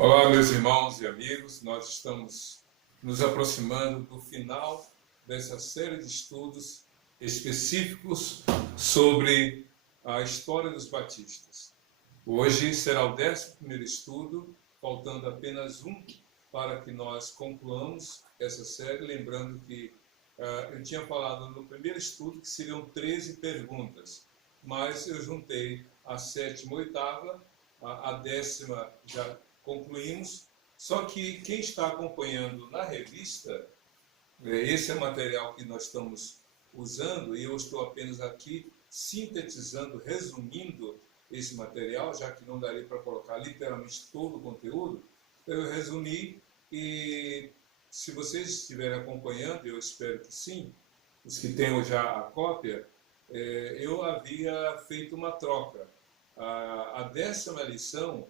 Olá, meus irmãos e amigos, nós estamos nos aproximando do final dessa série de estudos específicos sobre a história dos batistas. Hoje será o 11º estudo, faltando apenas um para que nós concluamos essa série, lembrando que eu tinha falado no primeiro estudo que seriam 13 perguntas, mas eu juntei a 7ª e 8ª, a 10ª já concluímos, só que quem está acompanhando na revista, esse é o material que nós estamos usando, e eu estou apenas aqui sintetizando, resumindo esse material, já que não daria para colocar literalmente todo o conteúdo, eu resumi, e se vocês estiverem acompanhando, eu espero que sim, os que tenham já a cópia, eu havia feito uma troca. A 10ª lição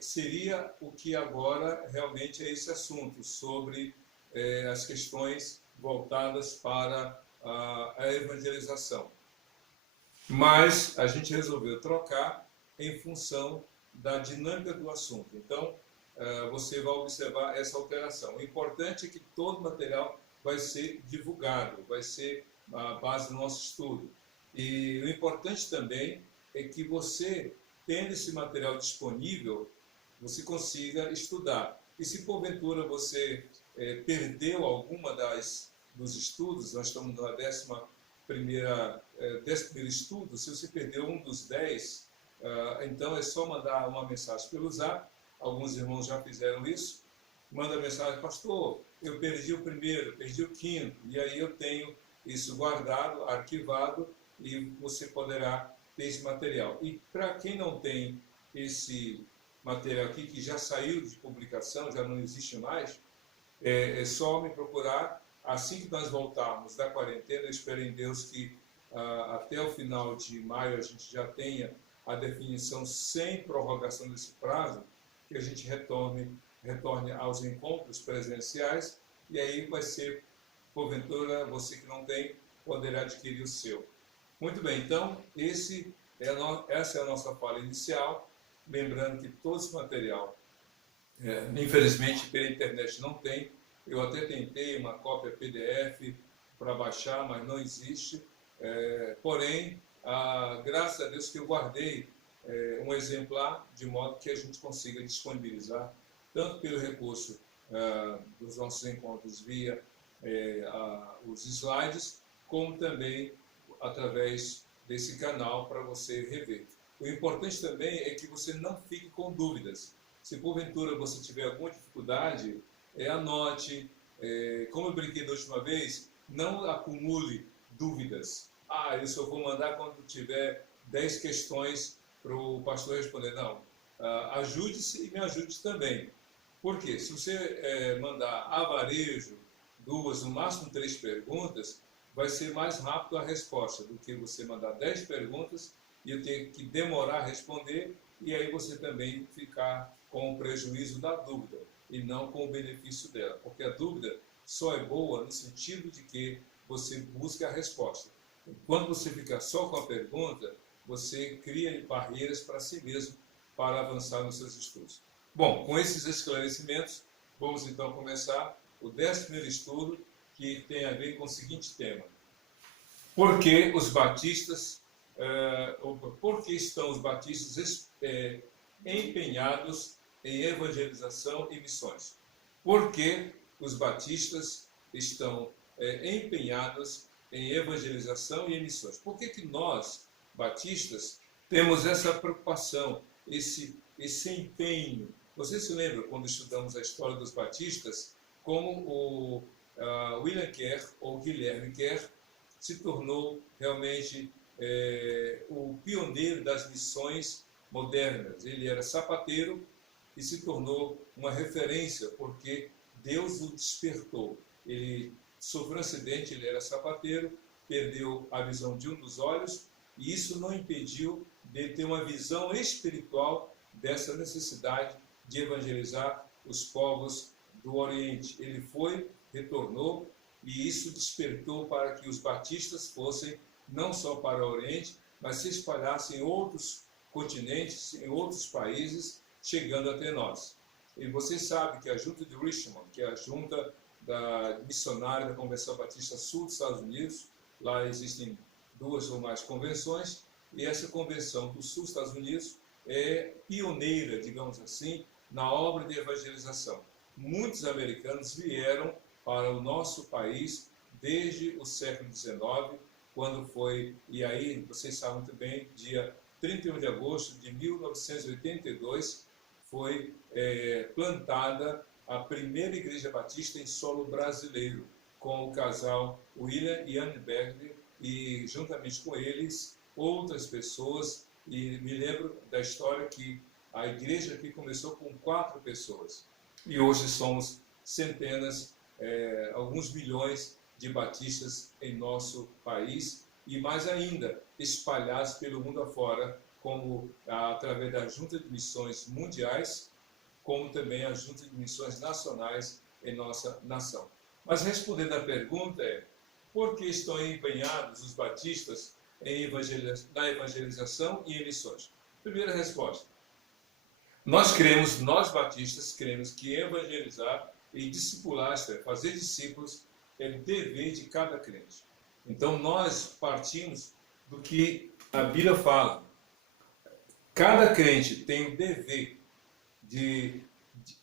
seria o que agora realmente é esse assunto, sobre as questões voltadas para a evangelização. Mas a gente resolveu trocar em função da dinâmica do assunto. Então, você vai observar essa alteração. O importante é que todo o material vai ser divulgado, vai ser a base do nosso estudo. E o importante também é que você, tendo esse material disponível, você consiga estudar. E se porventura você perdeu alguma dos estudos, nós estamos na 11º estudo, se você perdeu um dos 10, então é só mandar uma mensagem pelo Zap. Alguns irmãos já fizeram isso. Manda mensagem: pastor, eu perdi o primeiro, perdi o 5º, e aí eu tenho isso guardado, arquivado, e você poderá ter esse material. E para quem não tem esse material aqui, que já saiu de publicação, já não existe mais, é só me procurar. Assim que nós voltarmos da quarentena, eu espero em Deus que até o final de maio a gente já tenha a definição sem prorrogação desse prazo, que a gente retorne aos encontros presenciais, e aí vai ser, porventura, você que não tem, poderá adquirir o seu. Muito bem, então, essa é a nossa fala inicial, lembrando que todo esse material, infelizmente, pela internet não tem. Eu até tentei uma cópia PDF para baixar, mas não existe. Porém, graças a Deus que eu guardei um exemplar, de modo que a gente consiga disponibilizar, tanto pelo recurso dos nossos encontros via os slides, como também através desse canal para você rever. O importante também é que você não fique com dúvidas. Se porventura você tiver alguma dificuldade, anote. Como eu brinquei da última vez, não acumule dúvidas. Eu só vou mandar quando tiver 10 questões para o pastor responder. Não. Ajude-se e me ajude também. Por quê? Se você mandar a varejo 2, no máximo 3 perguntas, vai ser mais rápido a resposta do que você mandar 10 perguntas e eu ter que demorar a responder, e aí você também ficar com o prejuízo da dúvida e não com o benefício dela, porque a dúvida só é boa no sentido de que você busca a resposta. Quando você fica só com a pergunta, você cria barreiras para si mesmo para avançar nos seus estudos. Bom, com esses esclarecimentos, vamos então começar o 11º estudo, que tem a ver com o seguinte tema: por que estão os batistas empenhados em evangelização e missões? Por que os batistas estão empenhados em evangelização e em missões? Por que nós, batistas, temos essa preocupação, esse empenho? Você se lembra, quando estudamos a história dos batistas, como o William Kerr, ou Guilherme Kerr, se tornou realmente o pioneiro das missões modernas. Ele era sapateiro e se tornou uma referência, porque Deus o despertou. Ele sofreu um acidente, ele era sapateiro, perdeu a visão de um dos olhos, e isso não impediu de ter uma visão espiritual dessa necessidade de evangelizar os povos do Oriente. Ele retornou, e isso despertou para que os batistas fossem não só para o Oriente, mas se espalhassem em outros continentes, em outros países, chegando até nós. E você sabe que a Junta de Richmond, que é a junta missionária da Convenção Batista Sul dos Estados Unidos, lá existem 2 ou mais convenções, e essa convenção do Sul dos Estados Unidos é pioneira, digamos assim, na obra de evangelização. Muitos americanos vieram para o nosso país desde o século XIX, quando foi, e aí vocês sabem muito bem, dia 31 de agosto de 1982, foi plantada a primeira igreja batista em solo brasileiro, com o casal William e Anne Bagley, e juntamente com eles outras pessoas, e me lembro da história que a igreja aqui começou com 4 pessoas, e hoje somos centenas, alguns milhões de batistas em nosso país, e mais ainda, espalhados pelo mundo afora, como através da Junta de Missões Mundiais, como também a Junta de Missões Nacionais em nossa nação. Mas respondendo à pergunta por que estão empenhados os batistas na evangelização e em missões? Primeira resposta, nós batistas cremos que evangelizar e discipular, fazer discípulos, é dever de cada crente. Então nós partimos do que a Bíblia fala. Cada crente tem o dever de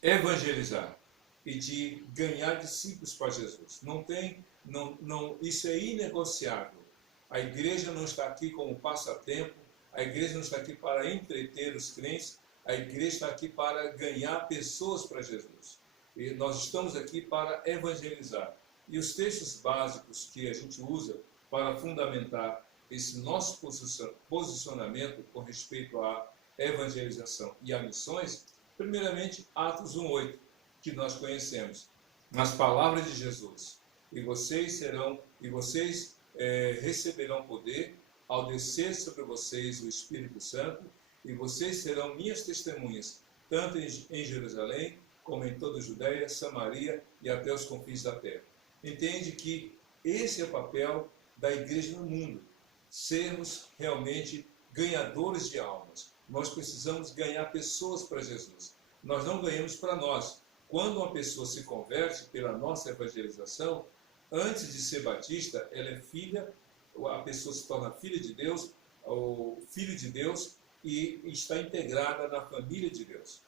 evangelizar e de ganhar discípulos para Jesus. Isso é inegociável. A igreja não está aqui como passatempo, a igreja não está aqui para entreter os crentes, a igreja está aqui para ganhar pessoas para Jesus. E nós estamos aqui para evangelizar. E os textos básicos que a gente usa para fundamentar esse nosso posicionamento com respeito à evangelização e a missões, primeiramente, Atos 1:8, que nós conhecemos, nas palavras de Jesus. E vocês receberão poder ao descer sobre vocês o Espírito Santo, e vocês serão minhas testemunhas, tanto em Jerusalém, como em toda a Judéia, Samaria e até os confins da terra. Entende que esse é o papel da igreja no mundo, sermos realmente ganhadores de almas. Nós precisamos ganhar pessoas para Jesus. Nós não ganhamos para nós. Quando uma pessoa se converte pela nossa evangelização, antes de ser batista, ela é filha, a pessoa se torna filha de Deus, ou filho de Deus, e está integrada na família de Deus.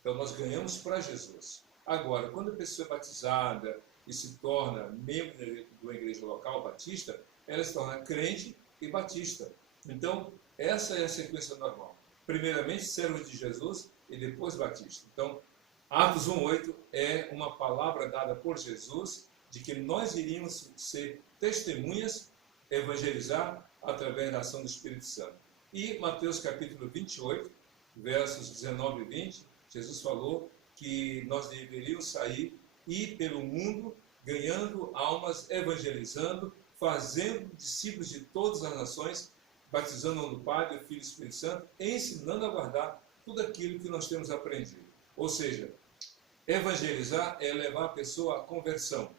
Então nós ganhamos para Jesus. Agora, quando a pessoa é batizada e se torna membro de uma igreja local batista, ela se torna crente e batista. Então, essa é a sequência normal. Primeiramente, servo de Jesus e depois batista. Então, Atos 1:8 é uma palavra dada por Jesus de que nós iríamos ser testemunhas, evangelizar através da ação do Espírito Santo. E Mateus capítulo 28, versos 19 e 20, Jesus falou que nós deveríamos sair e ir pelo mundo ganhando almas, evangelizando, fazendo discípulos de todas as nações, batizando no Pai, do Filho e do Espírito Santo, ensinando a guardar tudo aquilo que nós temos aprendido. Ou seja, evangelizar é levar a pessoa à conversão.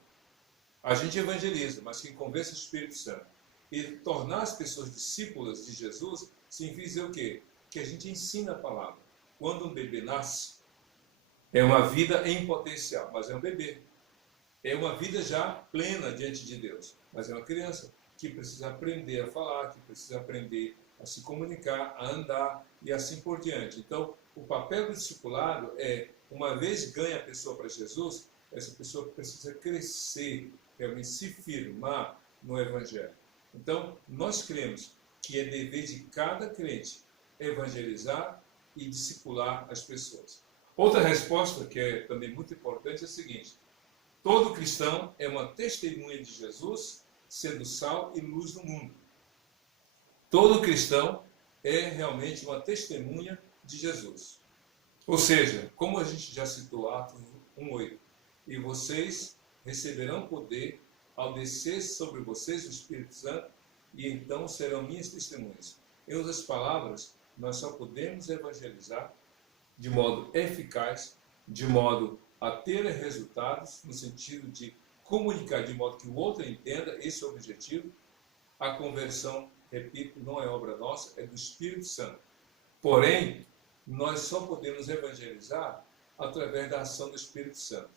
A gente evangeliza, mas quem convence é o Espírito Santo. E tornar as pessoas discípulas de Jesus significa dizer o quê? Que a gente ensina a palavra. Quando um bebê nasce, é uma vida em potencial, mas é um bebê. É uma vida já plena diante de Deus, mas é uma criança que precisa aprender a falar, que precisa aprender a se comunicar, a andar e assim por diante. Então, o papel do discipulado é, uma vez ganha a pessoa para Jesus, essa pessoa precisa crescer, realmente se firmar no Evangelho. Então, nós cremos que é dever de cada crente evangelizar e discipular as pessoas. Outra resposta, que é também muito importante, é a seguinte: todo cristão é uma testemunha de Jesus, sendo sal e luz do mundo. Todo cristão é realmente uma testemunha de Jesus. Ou seja, como a gente já citou Atos 1:8, e vocês receberão poder ao descer sobre vocês o Espírito Santo, e então serão minhas testemunhas. Em outras palavras, nós só podemos evangelizar de modo eficaz, de modo a ter resultados, no sentido de comunicar de modo que o outro entenda, esse é o objetivo. A conversão, repito, não é obra nossa, é do Espírito Santo. Porém, nós só podemos evangelizar através da ação do Espírito Santo.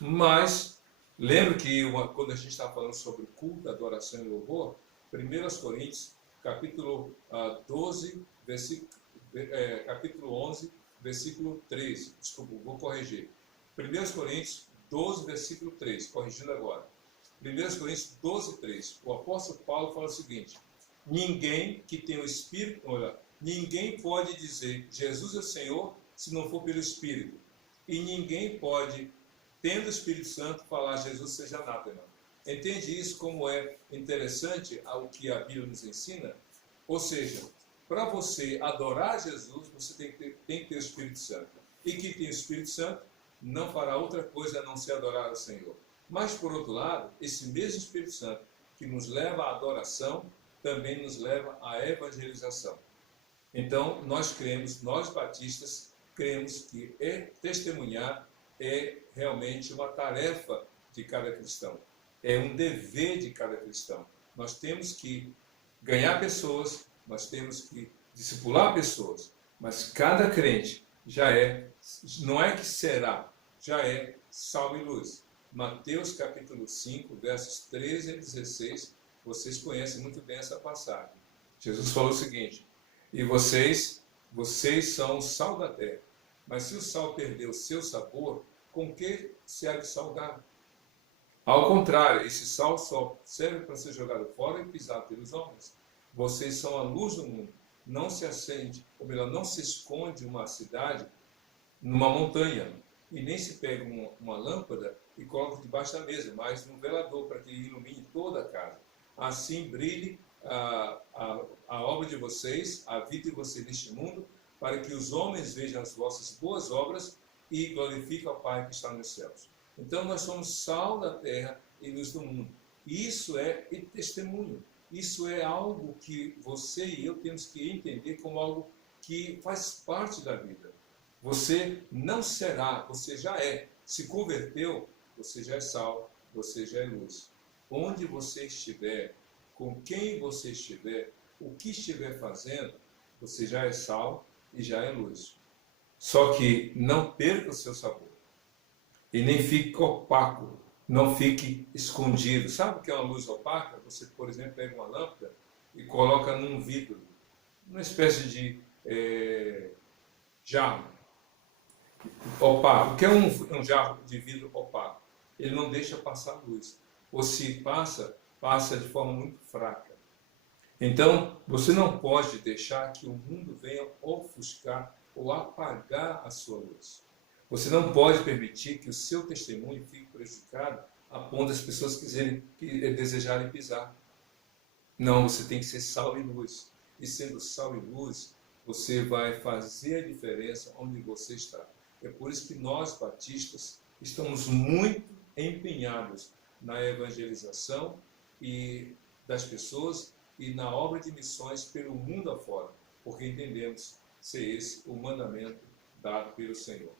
Mas, lembro que quando a gente está falando sobre culto, adoração e louvor, 1 Coríntios, capítulo 12, capítulo 11, versículo 13. Desculpa, vou corrigir. 1 Coríntios 12, versículo 3, corrigindo agora. 1 Coríntios 12, 3. O apóstolo Paulo fala o seguinte: ninguém que tem o Espírito, olha, ninguém pode dizer Jesus é o Senhor se não for pelo Espírito. E ninguém pode, tendo o Espírito Santo, falar Jesus seja anátema. Entende isso como é interessante o que a Bíblia nos ensina? Ou seja, para você adorar Jesus, você tem que ter o Espírito Santo. E quem tem o Espírito Santo não fará outra coisa a não ser adorar ao Senhor. Mas, por outro lado, esse mesmo Espírito Santo que nos leva à adoração, também nos leva à evangelização. Então, nós cremos, nós batistas, cremos que testemunhar é realmente uma tarefa de cada cristão. É um dever de cada cristão. Nós temos que ganhar pessoas, nós temos que discipular pessoas, mas cada crente não é que será, já é sal e luz. Mateus capítulo 5, versos 13 a 16, vocês conhecem muito bem essa passagem. Jesus falou o seguinte: e vocês são o sal da terra, mas se o sal perder o seu sabor, com que se há de salgar? Ao contrário, esse sal só serve para ser jogado fora e pisado pelos homens. Vocês são a luz do mundo. Não se acende, ou melhor, não se esconde uma cidade numa montanha, e nem se pega uma lâmpada e coloca debaixo da mesa, mas num velador, para que ilumine toda a casa. Assim brilhe a obra de vocês, a vida de vocês neste mundo, para que os homens vejam as vossas boas obras e glorifiquem ao Pai que está nos céus. Então nós somos sal da terra e luz do mundo. E isso é testemunho. Isso é algo que você e eu temos que entender como algo que faz parte da vida. Você não será, você já é. Se converteu, você já é sal, você já é luz. Onde você estiver, com quem você estiver, o que estiver fazendo, você já é sal e já é luz. Só que não perca o seu sabor. E nem fique opaco, não fique escondido. Sabe o que é uma luz opaca? Você, por exemplo, pega uma lâmpada e coloca num vidro, uma espécie de jarro opaco. O que é um jarro de vidro opaco? Ele não deixa passar luz. Ou se passa de forma muito fraca. Então, você não pode deixar que o mundo venha ofuscar ou apagar a sua luz. Você não pode permitir que o seu testemunho fique prejudicado a ponto das pessoas desejarem pisar. Não, você tem que ser sal e luz. E sendo sal e luz, você vai fazer a diferença onde você está. É por isso que nós, batistas, estamos muito empenhados na evangelização e das pessoas e na obra de missões pelo mundo afora, porque entendemos ser esse o mandamento dado pelo Senhor.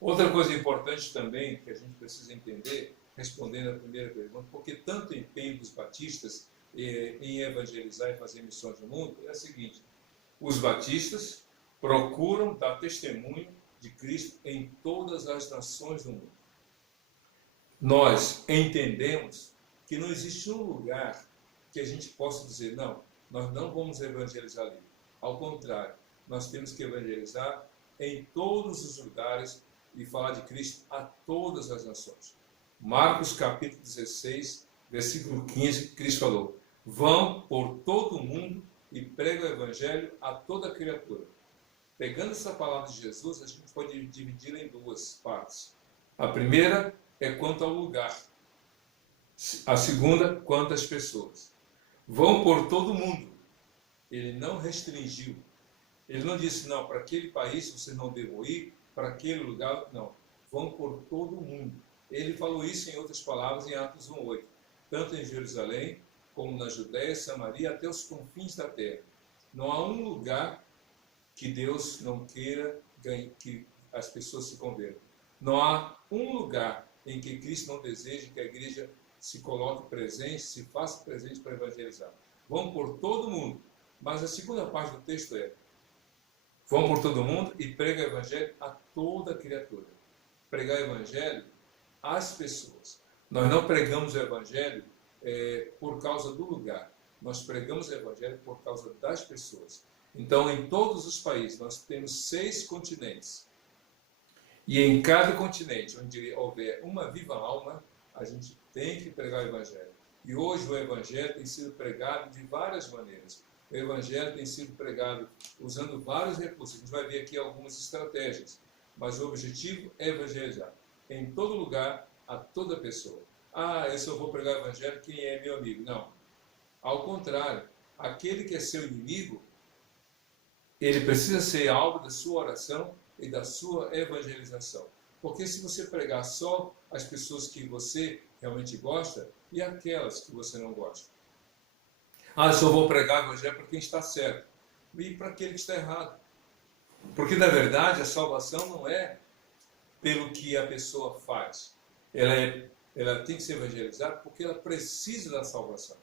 Outra coisa importante também que a gente precisa entender, respondendo à primeira pergunta, porque tanto empenho dos batistas em evangelizar e fazer missões no mundo, é a seguinte: os batistas procuram dar testemunho de Cristo em todas as nações do mundo. Nós entendemos que não existe um lugar que a gente possa dizer, não, nós não vamos evangelizar ali. Ao contrário, nós temos que evangelizar em todos os lugares e falar de Cristo a todas as nações. Marcos capítulo 16, versículo 15, Cristo falou: vão por todo o mundo e pregam o evangelho a toda criatura. Pegando essa palavra de Jesus, a gente pode dividi-la em duas partes. A primeira é quanto ao lugar. A segunda, quanto às pessoas. Vão por todo o mundo. Ele não restringiu. Ele não disse, não, para aquele país vocês não devem ir, para aquele lugar, não. Vão por todo o mundo. Ele falou isso, em outras palavras, em Atos 1:8. Tanto em Jerusalém, como na Judéia, Samaria, até os confins da terra. Não há um lugar que Deus não queira que as pessoas se convertam. Não há um lugar em que Cristo não deseje que a igreja se coloque presente, se faça presente para evangelizar. Vão por todo mundo. Mas a segunda parte do texto é: Vão por todo mundo e pregam o evangelho a toda criatura. Pregar o evangelho às pessoas. Nós não pregamos o evangelho por causa do lugar. Nós pregamos o evangelho por causa das pessoas. Então, em todos os países, nós temos 6 continentes. E em cada continente, onde houver uma viva alma, a gente tem que pregar o evangelho. E hoje o evangelho tem sido pregado de várias maneiras. O evangelho tem sido pregado usando vários recursos. A gente vai ver aqui algumas estratégias. Mas o objetivo é evangelizar. Em todo lugar, a toda pessoa. Eu só vou pregar o evangelho quem é meu amigo. Não. Ao contrário, aquele que é seu inimigo, ele precisa ser alvo da sua oração e da sua evangelização. Porque se você pregar só as pessoas que você realmente gosta e aquelas que você não gosta. Eu só vou pregar o evangelho para quem está certo e para aquele que está errado. Porque, na verdade, a salvação não é pelo que a pessoa faz. Ela tem que ser evangelizada porque ela precisa da salvação.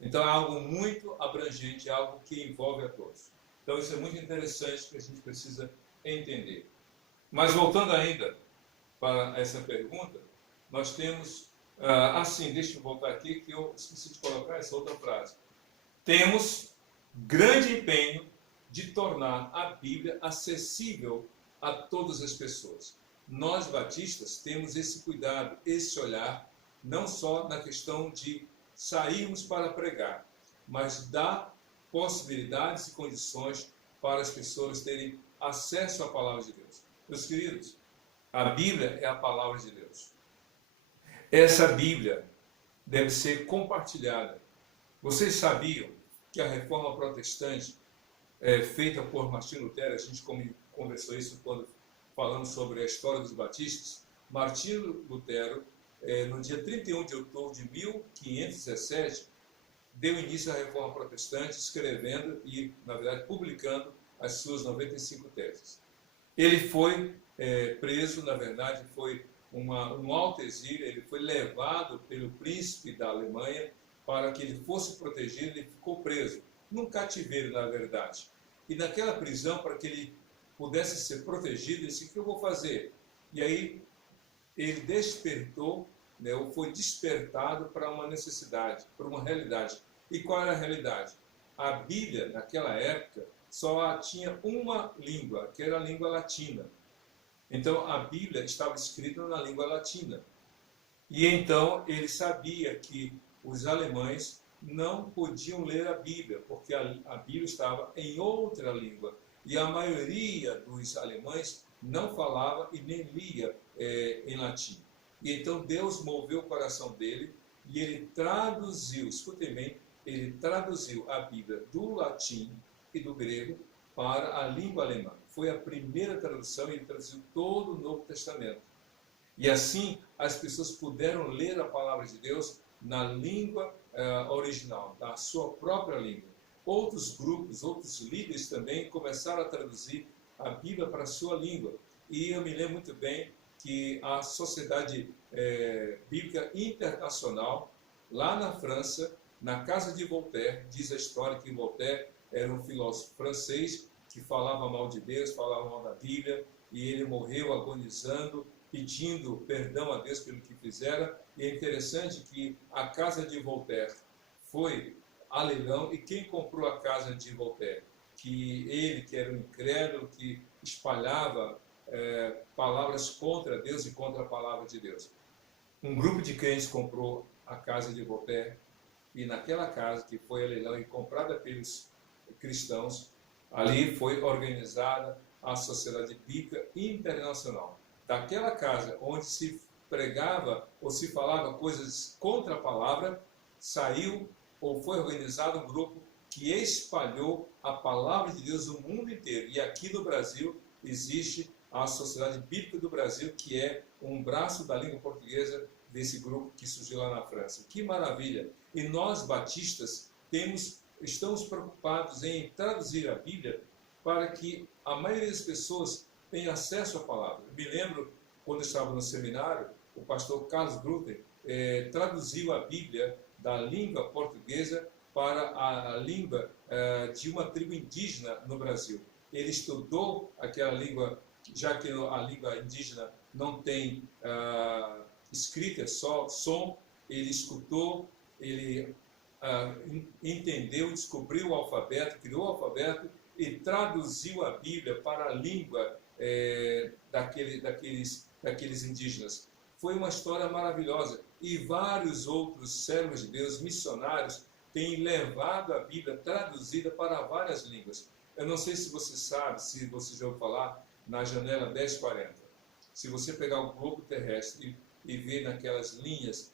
Então, é algo muito abrangente, é algo que envolve a todos. Então, isso é muito interessante que a gente precisa entender. Mas, voltando ainda para essa pergunta, nós temos... deixa eu voltar aqui, que eu esqueci de colocar essa outra frase. Temos grande empenho de tornar a Bíblia acessível a todas as pessoas. Nós, batistas, temos esse cuidado, esse olhar, não só na questão de sairmos para pregar, mas dar possibilidades e condições para as pessoas terem acesso à palavra de Deus. Meus queridos, a Bíblia é a palavra de Deus. Essa Bíblia deve ser compartilhada. Vocês sabiam que a reforma protestante feita por Martinho Lutero, a gente conversou isso quando falamos sobre a história dos batistas. Martinho Lutero, no dia 31 de outubro de 1517, deu início à reforma protestante, escrevendo e, na verdade, publicando as suas 95 teses. Ele foi preso, na verdade, foi um alto exílio, ele foi levado pelo príncipe da Alemanha para que ele fosse protegido, ele ficou preso, num cativeiro, na verdade. E naquela prisão, para que ele pudesse ser protegido, ele disse: o que eu vou fazer? E aí ele despertou, ou foi despertado para uma necessidade, para uma realidade. E qual era a realidade? A Bíblia, naquela época, só tinha uma língua, que era a língua latina. Então, a Bíblia estava escrita na língua latina. E então, ele sabia que os alemães não podiam ler a Bíblia, porque a Bíblia estava em outra língua. E a maioria dos alemães não falava e nem lia em latim. E então Deus moveu o coração dele e ele traduziu, escutem bem, ele traduziu a Bíblia do latim e do grego para a língua alemã. Foi a primeira tradução e ele traduziu todo o Novo Testamento. E assim as pessoas puderam ler a palavra de Deus na língua original, na sua própria língua. Outros grupos, outros líderes também começaram a traduzir a Bíblia para a sua língua. E eu me lembro muito bem que a Sociedade Bíblica Internacional, lá na França, na casa de Voltaire, diz a história que Voltaire era um filósofo francês que falava mal de Deus, falava mal da Bíblia, e ele morreu agonizando, pedindo perdão a Deus pelo que fizera. E é interessante que a casa de Voltaire foi a leilão, e quem comprou a casa de Voltaire? Que ele, que era um incrédulo, que espalhava palavras contra Deus e contra a palavra de Deus. Um grupo de crentes comprou a casa de Voltaire, e naquela casa, que foi a leilão e comprada pelos cristãos, ali foi organizada a Sociedade Bíblica Internacional. Daquela casa onde se pregava ou se falava coisas contra a palavra, saiu ou foi organizado um grupo que espalhou a palavra de Deus no mundo inteiro. E aqui no Brasil existe a Sociedade Bíblica do Brasil, que é um braço da língua portuguesa desse grupo que surgiu lá na França. Que maravilha! E nós, batistas, estamos preocupados em traduzir a Bíblia para que a maioria das pessoas tenha acesso à palavra. Eu me lembro, quando eu estava no seminário, o pastor Carlos Grutter traduziu a Bíblia da língua portuguesa para a língua de uma tribo indígena no Brasil. ele estudou aquela língua, já que a língua indígena não tem escrita, é só som, ele escutou, ele entendeu, descobriu o alfabeto, criou o alfabeto e traduziu a Bíblia para a língua daqueles indígenas. Foi uma história maravilhosa. E vários outros servos de Deus, missionários, têm levado a Bíblia traduzida para várias línguas. Eu não sei se você sabe, se você já ouviu falar na janela 1040. Se você pegar o globo terrestre e ver naquelas linhas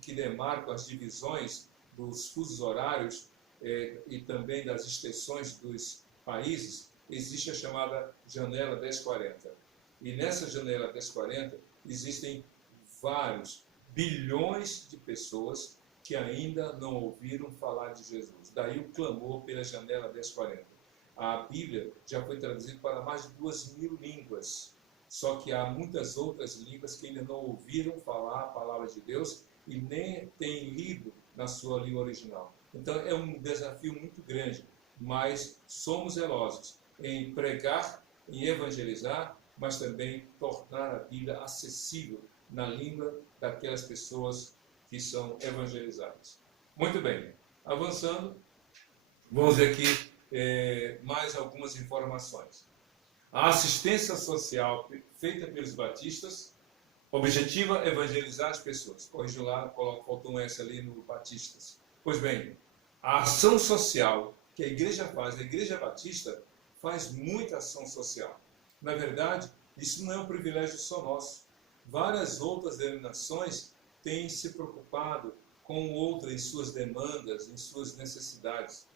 que demarcam as divisões dos fusos horários e também das extensões dos países, existe a chamada janela 1040. E nessa janela 1040 existem vários bilhões de pessoas que ainda não ouviram falar de Jesus. Daí o clamor pela janela 1040. A Bíblia já foi traduzida para mais de 2.000 línguas. Só que há muitas outras línguas que ainda não ouviram falar a palavra de Deus e nem têm lido na sua língua original. Então é um desafio muito grande, mas somos zelosos em pregar, em evangelizar, mas também tornar a Bíblia acessível na língua daquelas pessoas que são evangelizadas. Muito bem, avançando, vamos ver aqui mais algumas informações. A assistência social feita pelos batistas objetiva evangelizar as pessoas. Corrijo lá, faltou um S ali no batistas. Pois bem, a ação social que a igreja faz, a igreja batista faz muita ação social. Na verdade, isso não é um privilégio só nosso. Várias outras denominações têm se preocupado com outras em suas demandas, em suas necessidades.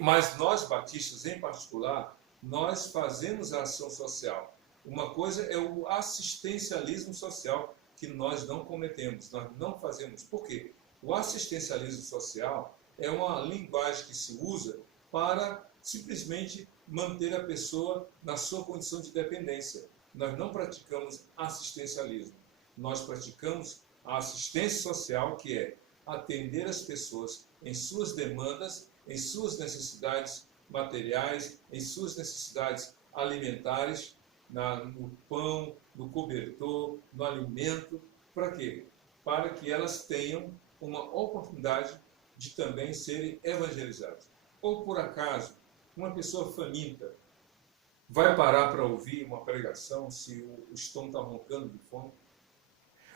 Mas nós batistas, em particular, nós fazemos a ação social. Uma coisa é o assistencialismo social, que nós não cometemos, nós não fazemos. Por quê? O assistencialismo social é uma linguagem que se usa para simplesmente manter a pessoa na sua condição de dependência. Nós não praticamos assistencialismo. Nós praticamos a assistência social, que é atender as pessoas em suas demandas, em suas necessidades materiais, em suas necessidades alimentares, no pão, no cobertor, no alimento. Para quê? Para que elas tenham uma oportunidade de também serem evangelizadas. Ou por acaso, uma pessoa faminta vai parar para ouvir uma pregação se o estômago está roncando de fome?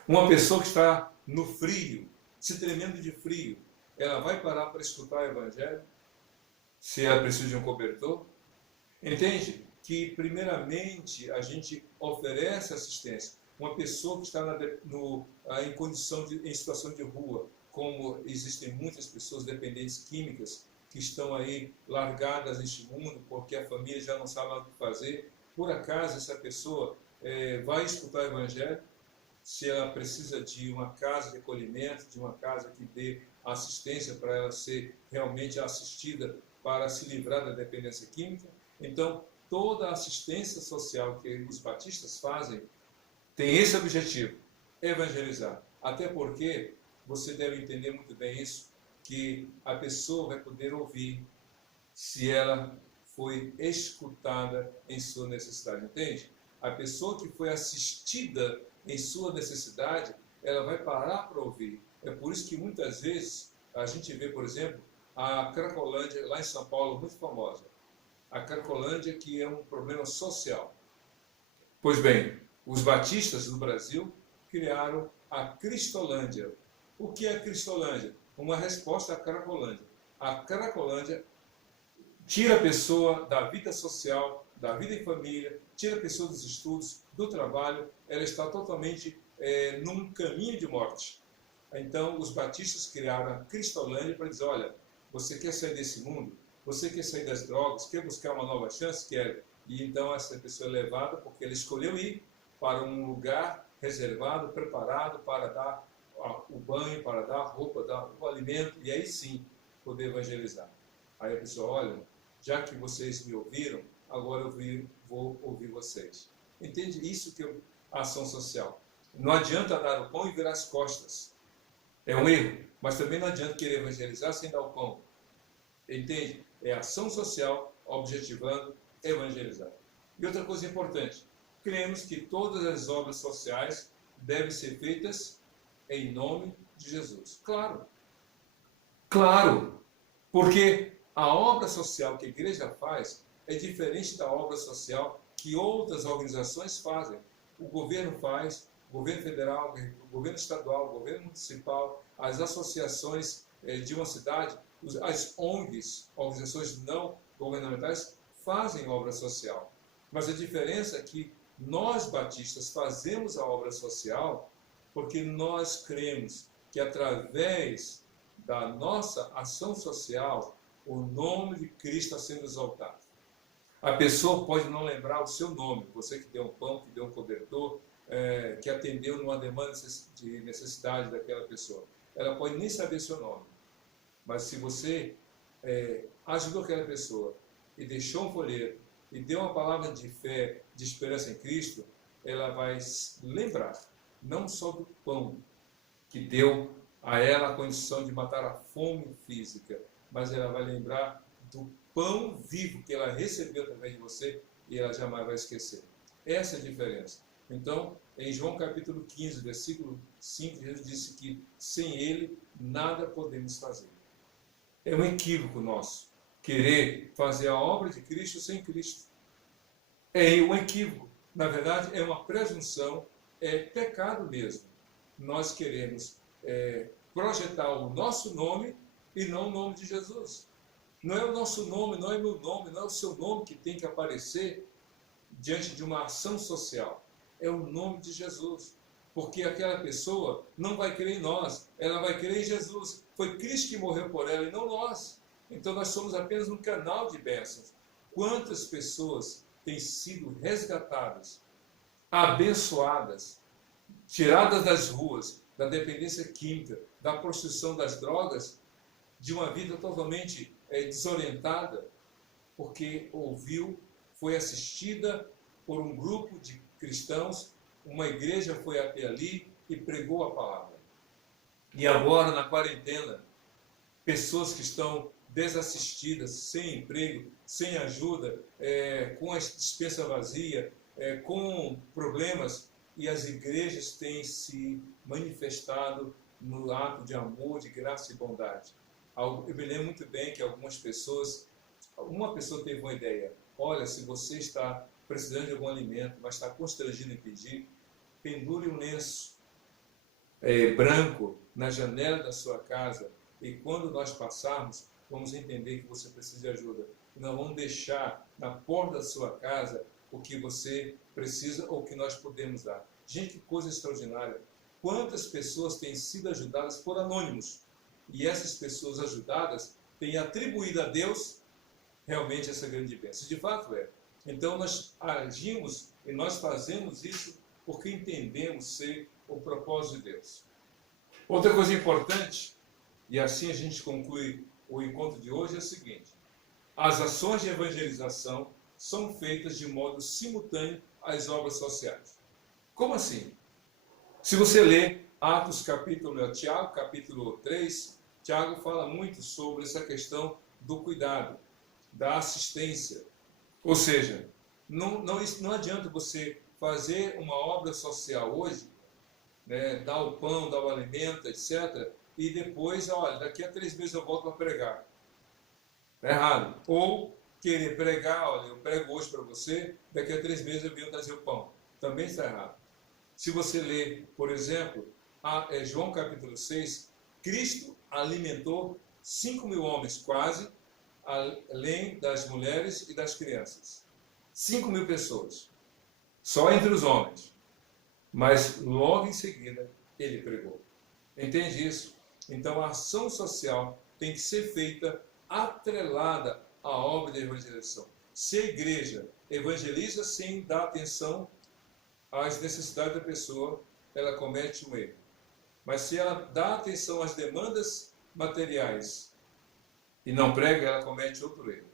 Uma pessoa que está no frio, se tremendo de frio, ela vai parar para escutar o evangelho? Se ela precisa de um cobertor? Entende? Que primeiramente a gente oferece assistência. Uma pessoa que está em situação de rua, como existem muitas pessoas dependentes químicas que estão aí largadas neste mundo porque a família já não sabe o que fazer. Por acaso essa pessoa vai escutar o evangelho? Se ela precisa de uma casa de acolhimento, de uma casa que dê assistência para ela ser realmente assistida para se livrar da dependência química. Então, toda a assistência social que os batistas fazem tem esse objetivo, evangelizar. Até porque, você deve entender muito bem isso, que a pessoa vai poder ouvir se ela foi escutada em sua necessidade, entende? A pessoa que foi assistida em sua necessidade, ela vai parar para ouvir. É por isso que muitas vezes a gente vê, por exemplo, a Cracolândia, lá em São Paulo, muito famosa. A Cracolândia, que é um problema social. Pois bem, os batistas do Brasil criaram a Cristolândia. O que é a Cristolândia? Uma resposta à Cracolândia. A Cracolândia tira a pessoa da vida social, da vida em família, tira a pessoa dos estudos, do trabalho, ela está totalmente num caminho de morte. Então, os batistas criaram a Cristolândia para dizer, olha, você quer sair desse mundo? Você quer sair das drogas? Quer buscar uma nova chance? Quer. E então essa pessoa é levada porque ela escolheu ir para um lugar reservado, preparado para dar o banho, para dar a roupa, dar o alimento, e aí sim poder evangelizar. Aí a pessoa, olha, já que vocês me ouviram, agora eu vou ouvir vocês. Entende? Isso que é a ação social. Não adianta dar o pão e virar as costas. É um erro. Mas também não adianta querer evangelizar sem dar o pão. Entende? É ação social objetivando evangelizar. E outra coisa importante, cremos que todas as obras sociais devem ser feitas em nome de Jesus. Claro, claro, porque a obra social que a igreja faz é diferente da obra social que outras organizações fazem. O governo faz, o governo federal, o governo estadual, o governo municipal, as associações de uma cidade, as ONGs, organizações não governamentais, fazem obra social. Mas a diferença é que nós, batistas, fazemos a obra social porque nós cremos que através da nossa ação social, o nome de Cristo está sendo exaltado. A pessoa pode não lembrar o seu nome, você que deu um pão, que deu um cobertor, que atendeu numa demanda de necessidade daquela pessoa. Ela pode nem saber seu nome, mas se você ajudou aquela pessoa e deixou um folheto e deu uma palavra de fé, de esperança em Cristo, ela vai lembrar não só do pão que deu a ela a condição de matar a fome física, mas ela vai lembrar do pão vivo que ela recebeu através de você e ela jamais vai esquecer. Essa é a diferença. Então, em João capítulo 15, versículo 5, Jesus disse que sem Ele nada podemos fazer. É um equívoco nosso querer fazer a obra de Cristo sem Cristo. É um equívoco. Na verdade, é uma presunção, é pecado mesmo. Nós queremos projetar o nosso nome e não o nome de Jesus. Não é o nosso nome, não é meu nome, não é o seu nome que tem que aparecer diante de uma ação social. É o nome de Jesus. Porque aquela pessoa não vai crer em nós, ela vai crer em Jesus. Foi Cristo que morreu por ela e não nós. Então nós somos apenas um canal de bênçãos. Quantas pessoas têm sido resgatadas, abençoadas, tiradas das ruas, da dependência química, da prostituição, das drogas, de uma vida totalmente desorientada, porque ouviu, foi assistida por um grupo de cristãos, uma igreja foi até ali e pregou a palavra. E agora, na quarentena, pessoas que estão desassistidas, sem emprego, sem ajuda, com a despensa vazia, com problemas, e as igrejas têm se manifestado no ato de amor, de graça e bondade. Eu me lembro muito bem que algumas pessoas, uma pessoa teve uma ideia: olha, se você está precisando de algum alimento, mas está constrangido em pedir, pendure um lenço branco na janela da sua casa, e quando nós passarmos, vamos entender que você precisa de ajuda. Não vamos deixar na porta da sua casa o que você precisa ou o que nós podemos dar. Gente, que coisa extraordinária. Quantas pessoas têm sido ajudadas por anônimos? E essas pessoas ajudadas têm atribuído a Deus realmente essa grande bênção. De fato é. Então nós agimos e nós fazemos isso porque entendemos ser o propósito de Deus. Outra coisa importante, e assim a gente conclui o encontro de hoje, é o seguinte: as ações de evangelização são feitas de modo simultâneo às obras sociais. Como assim? Se você ler Atos Tiago, capítulo 3, Tiago fala muito sobre essa questão do cuidado, da assistência. Ou seja, não adianta você fazer uma obra social hoje, né, dar o pão, dar o alimento, etc., e depois, olha, daqui a 3 meses eu volto para pregar. Está errado. Ou querer pregar, olha, eu prego hoje para você, daqui a 3 meses eu venho trazer o pão. Também está errado. Se você ler, por exemplo, João capítulo 6, Cristo alimentou 5.000 homens quase, além das mulheres e das crianças. 5.000 pessoas, só entre os homens. Mas logo em seguida ele pregou. Entende isso? Então a ação social tem que ser feita atrelada à obra de evangelização. Se a igreja evangeliza sem dar atenção às necessidades da pessoa, ela comete um erro. Mas se ela dá atenção às demandas materiais e não prega, ela comete outro erro.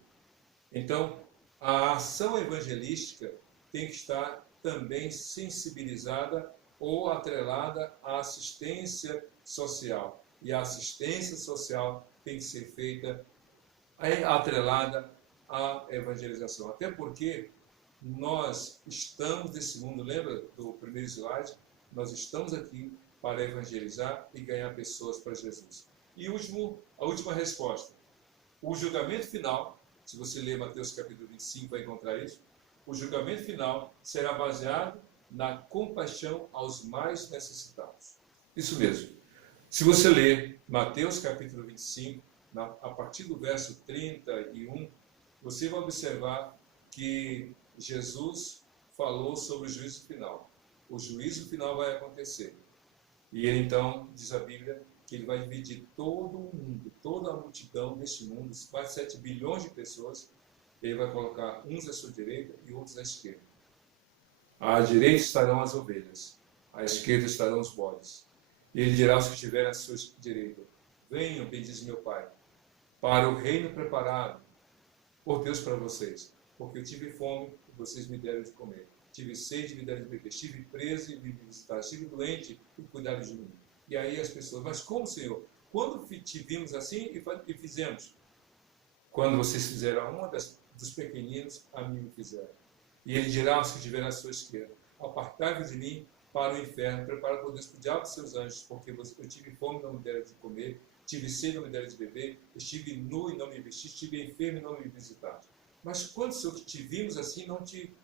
Então, a ação evangelística tem que estar também sensibilizada ou atrelada à assistência social. E a assistência social tem que ser feita atrelada a evangelização. Até porque nós estamos nesse mundo, lembra do primeiro slide? Nós estamos aqui para evangelizar e ganhar pessoas para Jesus. E a última resposta. O julgamento final, se você ler Mateus capítulo 25, vai encontrar isso. O julgamento final será baseado na compaixão aos mais necessitados. Isso mesmo. Se você ler Mateus capítulo 25, a partir do verso 31, você vai observar que Jesus falou sobre o juízo final. O juízo final vai acontecer. E então, diz a Bíblia, que ele vai dividir todo o mundo, toda a multidão deste mundo, quase 7 bilhões de pessoas, ele vai colocar uns à sua direita e outros à esquerda. À direita estarão as ovelhas, à esquerda estarão os bodes. E ele dirá aos que estiverem à sua direita: venham, bendiz meu Pai, para o reino preparado por Deus para vocês, porque eu tive fome e vocês me deram de comer, tive sede e me deram de beber, estive preso e me visitaram, estive doente e cuidaram de mim. E aí as pessoas: mas como, Senhor? Quando te vimos assim e fizemos? Quando vocês fizeram a uma dos pequeninos, a mim me fizeram. E ele dirá aos que estiverem à sua esquerda: apartai-vos de mim para o inferno, preparado por Deus para o diabo dos seus anjos, porque eu tive fome e não me deram de comer, tive sede e não me deram de beber, estive nu e não me vesti, estive enfermo e não me visitaste. Mas quando, Senhor, que te vimos assim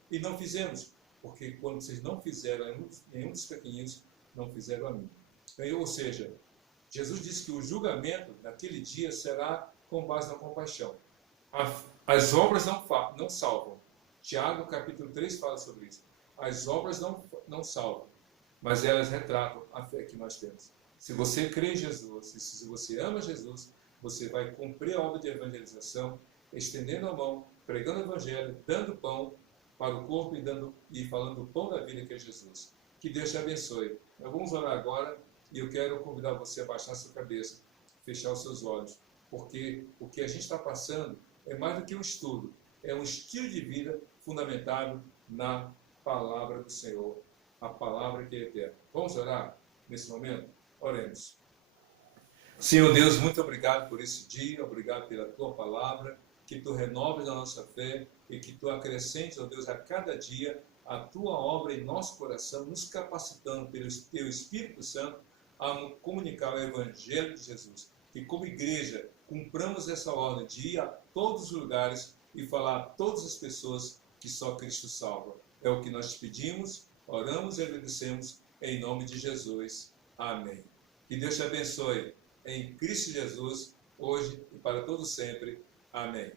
e não fizemos? Porque quando vocês não fizeram a nenhum dos pequeninos, não fizeram a mim. Ou seja, Jesus disse que o julgamento naquele dia será com base na compaixão. As obras não salvam. Tiago capítulo 3 fala sobre isso. As obras não salvam, mas elas retratam a fé que nós temos. Se você crê em Jesus, e se você ama Jesus, você vai cumprir a obra de evangelização, estendendo a mão, pregando o evangelho, dando pão para o corpo e falando do pão da vida que é Jesus. Que Deus te abençoe. Nós vamos orar agora e eu quero convidar você a baixar a sua cabeça, fechar os seus olhos, porque o que a gente está passando é mais do que um estudo, é um estilo de vida fundamentado na palavra do Senhor, a palavra que é eterna. Vamos orar nesse momento? Oremos. Senhor Deus, muito obrigado por esse dia, obrigado pela tua palavra, que tu renoves a nossa fé e que tu acrescentes, ó Deus, a cada dia a tua obra em nosso coração, nos capacitando pelo teu Espírito Santo a comunicar o Evangelho de Jesus. Que como igreja cumpramos essa ordem de ir a todos os lugares e falar a todas as pessoas que só Cristo salva. É o que nós te pedimos, oramos e agradecemos em nome de Jesus. Amém. Que Deus te abençoe em Cristo Jesus, hoje e para todo sempre. Amém.